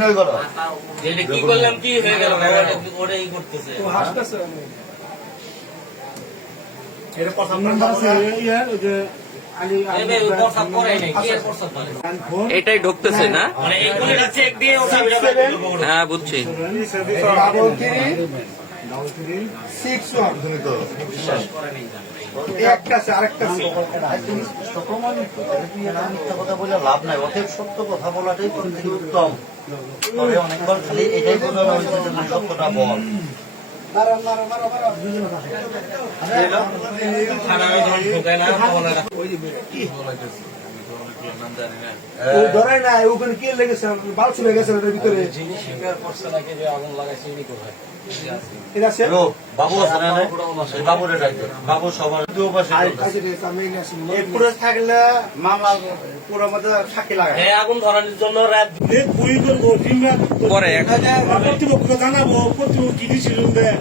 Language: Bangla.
অভিনয় করো। কি করলাম কি হয়ে গেল ওটাই করতেছে এটাই ঢুকতেছে না? মানে এইগুলি চেক দিয়ে হ্যাঁ বুঝছি। কথা বলে লাভ নাই, অতএব সত্য কথা বলাটাই প্রত্যেক উত্তম। তবে অনেকবার খালি এটাই বোঝানো হয়েছে যে তুই সত্যটা বল। ধরাই না ওখানে কে লেগেছে বাল চলে গেছে ওটার ভিতরে বাবু আছে না? বাবুরে ডাকবে, বাবু সবার থাকলে মামলা পুরো মধ্যে সাক্ষী লাগায় আগুন ধরানোর জন্য রাত পরে কর্তৃপক্ষকে জানাবো, কর্তৃপক্ষ কি ডিসিশন দেয়।